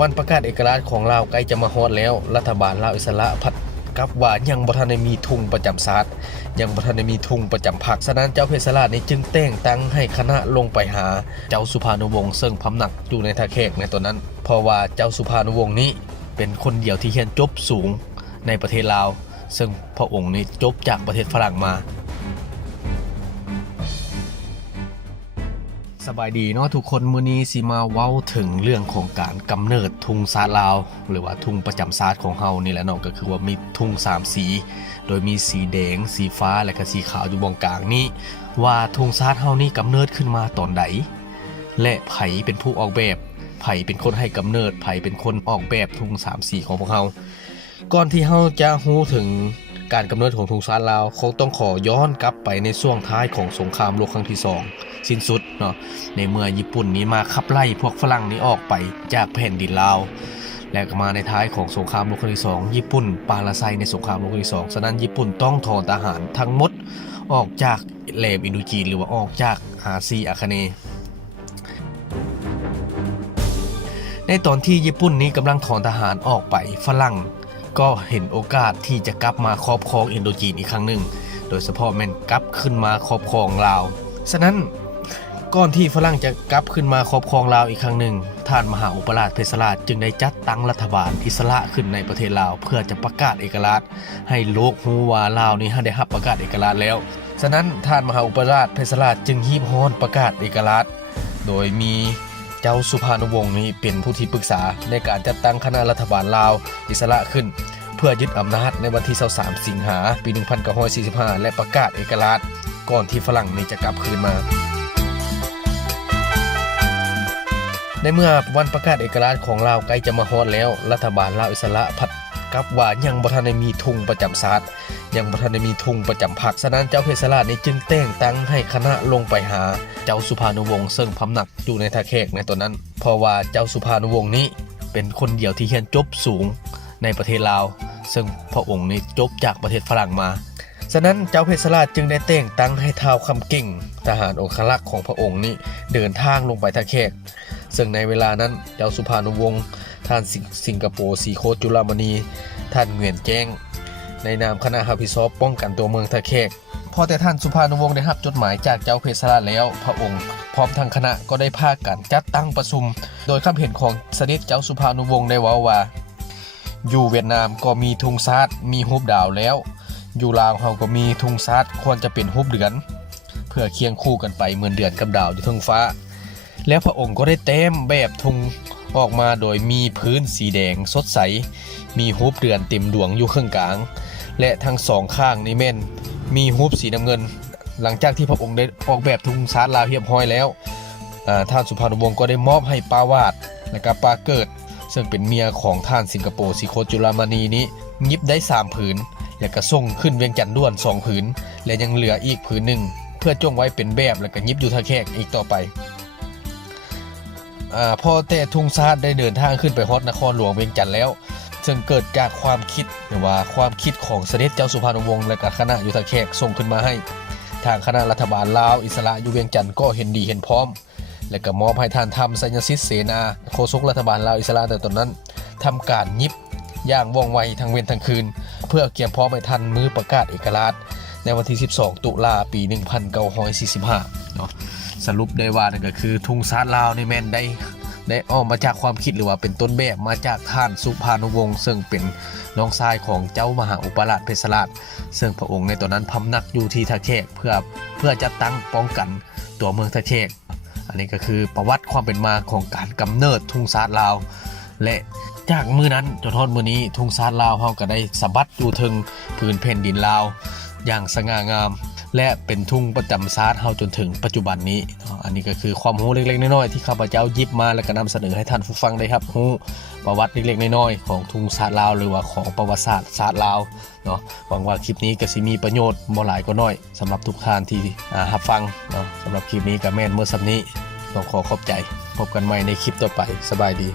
วันประกาศเอกราชของลาวใกล้จะมาฮอดแล้วรัฐบาลลาวอิสระพัดกับว่ายังบ่ทันได้มีธงประจำชาติยังบ่ทันได้มีธงประจำพรรคฉะนั้นเจ้าเพชรสราชนี่จึงแต่งตั้งให้คณะลงไปหาเจ้าสุภานุวงศ์ซึ่งพำนักอยู่ในท่าแขกในตอนนั้นเพราะว่าเจ้าสุภานุวงศ์นี้เป็นคนเดียวที่เรียนจบสูงในประเทศลาวซึ่งพระองค์นี้จบจากประเทศฝรั่งมาสบายดีเนาะทุกคนมื้อนี้สิมาเว้าถึงเรื่องของการกำเนิดธงชาติลาวหรือว่าธงประจำชาติของเฮานี่แหละเนาะก็คือว่ามีธง3สีโดยมีสีแดงสีฟ้าและก็สีขาวอยู่บงกลางนี้ว่าธงชาติเฮานี่กำเนิดขึ้นมาตอนใดและไผเป็นผู้ออกแบบไผเป็นคนให้กำเนิดไผเป็นคนออกแบบธง3สีของพวกเฮาก่อนที่เฮาจะรู้ถึงการกำเนิดของธงชาติลาวคงต้องขอย้อนกลับไปในช่วงท้ายของสงครามโลกครั้งที่2สิ้นสุดเนาะในเมื่อญี่ปุ่นนี้มาขับไล่พวกฝรั่งนี้ออกไปจากแผ่นดินลาวและก็มาในท้ายของสงครามโลกครั้งที่2ญี่ปุ่นปาราไซในสงครามโลกครั้งที่2ฉะนั้นญี่ปุ่นต้องถอนทหารทั้งหมดออกจากแหลมอินโดจีนหรือว่าออกจากซีอาคาเนย์ในตอนที่ญี่ปุ่นนี้กำลังถอนทหารออกไปฝรั่งก็เห็นโอกาสที่จะกลับมาครอบครองอินโดจีนอีกครั้งหนึ่งโดยเฉพาะแม่นกลับขึ้นมาครอบครองลาวฉะนั้นก่อนที่ฝรั่งจะกลับขึ้นมาครอบครองลาวอีกครั้งหนึ่งท่านมหาอุปราชเพชรราชจึงได้จัดตั้งรัฐบาลอิสระขึ้นในประเทศลาวเพื่อจะประกาศเอกราชให้โลกรู้ว่าลาวนี้ได้รับประกาศเอกราชแล้วฉะนั้นท่านมหาอุปราชเพชรราชจึงฮีบฮ้อนประกาศเอกราชโดยมีเจ้าสุภานุวงศ์นี้เป็นผู้ที่ปรึกษาในการจัดตั้งคณะรัฐบาลลาวอิสระขึ้นเพื่อยึดอำนาจในวันที่23สิงหาปี1945และประกาศเอกราชก่อนที่ฝรั่งนี้จะกลับคืนมาในเมื่อวันประกาศเอกราชของลาวใกล้จะมาฮอดแล้วรัฐบาลลาวอิสระพัดกับว่ายังบ่ทันได้มีธงประจำชาติยังบ่ทันได้มีธงประจำพรรคฉะนั้นเจ้าเพชรสราชนี้จึงแต่งตั้งให้คณะลงไปหาเจ้าสุภานุวงศ์ซึ่งพำนักอยู่ในท่าแขกในตอนนั้นเพราะว่าเจ้าสุภานุวงศ์นี้เป็นคนเดียวที่เรียนจบสูงในประเทศลาวซึ่งพระองค์นี้จบจากประเทศฝรั่งมาฉะนั้นเจ้าเพชรสราชจึงได้แต่งตั้งให้ท้าวคำเก่งทหารองครักษ์ของพระองค์นี้เดินทางลงไปท่าแขกซึ่งในเวลานั้นเจ้าสุภานุวงศ์ท่านสิงคโปร์สีโคจุลามณีท่านเหงียนแจ้งในนามคณะรับผิดชอบป้องกันตัวเมืองท่าแขกพอแต่ท่านสุภานุวงศ์ได้รับจดหมายจากเจ้าเพชรสราชแล้วพระองค์พร้อมทั้งคณะก็ได้พากันจัดตั้งประชุมโดยความเห็นของเสด็จเจ้าสุภานุวงศ์ได้ว่าอยู่เวียดนามก็มีธงชาติมีรูปดาวแล้วอยู่ลาวเฮาก็มีธงชาติควรจะเป็นรูปเดือนเพื่อเคียงคู่กันไปเหมือนเดือนกับดาวอยู่ท้องฟ้าแล้วพระองค์ก็ได้เต็มแบบธงออกมาโดยมีพื้นสีแดงสดใสมีรูปเดือนเต็มดวงอยู่ครึ่งกลางและทั้งสองข้างนี่แม่นมีรูปสีน้ำเงินหลังจากที่พระองค์ได้ออกแบบธงชาติลาวเรียบร้อยแล้วท่านสุภานุวงศ์ก็ได้มอบให้ปาวาดและก็ปาเกิดซึ่งเป็นเมียของท่านสิงคโปร์สีโคจุลามณีนี้ยิบได้3ผืนและก็ส่งขึ้นเวียงจันทน์ด้วน2ผืนและยังเหลืออีกผืนหนึ่งเพื่อจงไว้เป็นแบบและก็ยิบอยู่ท่าแขกอีกต่อไปพอแต่ธงชาติได้เดินทางขึ้นไปฮอดนครหลวงเวียงจันทน์แล้วซึ่งเกิดจากความคิดหรือว่าความคิดของเสด็จเจ้าสุภานุวงศ์และก็คณะอยู่ท่าแขกส่งขึ้นมาให้ทางคณะรัฐบาลลาวอิสระอยู่เวียงจันทน์ก็เห็นดีเห็นพร้อมและก็มอบให้ท่านทำสัญญสิทธิ์เสนาโฆษกรัฐบาลลาวอิสระแต่ตอนนั้นทำการยิบอย่างว่องไวทั้งเว้นทั้งคืนเพื่อเตรียมพร้อมให้ทันมื้อประกาศเอกราชในวันที่12ตุลาปี1945เนาะสรุปได้ว่านั่นก็คือธงชาติลาวนี่แม่นได้ออกมาจากความคิดหรือว่าเป็นต้นแบบมาจากท่านสุภานุวงศ์ซึ่งเป็นน้องชายของเจ้ามหาอุปราชเพชรสราชซึ่งพระองค์ในตอนนั้นพำนักอยู่ที่ท่าแขกเพื่อจะตั้งป้องกันตัวเมืองท่าแขกอันนี้ก็คือประวัติความเป็นมาของการกำเนิดธงชาติลาวและจากมื้อนั้นจนถึงมื้อนี้ธงชาติลาวเฮาก็ได้สะบัดอยู่ถึงพื้นแผ่นดินลาวอย่างสง่างามและเป็นธงประจำชาติเฮาจนถึงปัจจุบันนี้อันนี้ก็คือความรู้เล็กๆน้อยๆที่ข้าพเจ้าหยิบมาแล้วก็นำเสนอให้ท่านผู้ฟังได้ครับรู้ประวัติเล็กๆน้อยๆของธงชาติลาวหรือว่าของประวัติศาสตร์ชาติลาวเนาะหวังว่าคลิปนี้ก็สิมีประโยชน์บ่หลายก็น้อยสำหรับทุกท่านที่รับฟังเนาะสำหรับคลิปนี้ก็แม่นเมื่อสัปนี้ต้องขอบใจพบกันใหม่ในคลิปต่อไปสบายดี